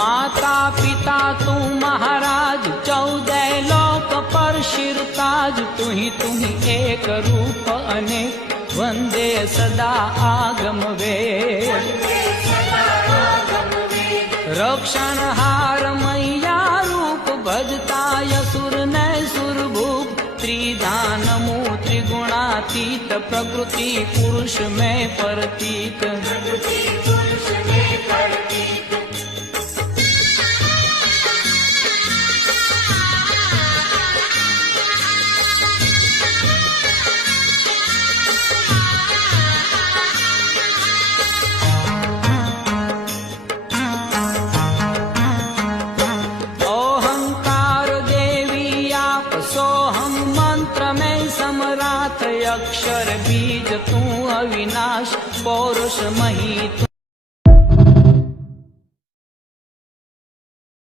माता पिता तू महाराज 14 लोक पर शिरताज तुही एक रूप अनेक वंदे सदा आगम वेद रक्षणहार मैया रूप भजता यसुर ने सुरभूप त्रिदानमु त्रिगुणातीत प्रकृति पुरुष में परतीत सोहम मंत्र में समराथ अक्षर बीज तू अविनाश पौरुष मही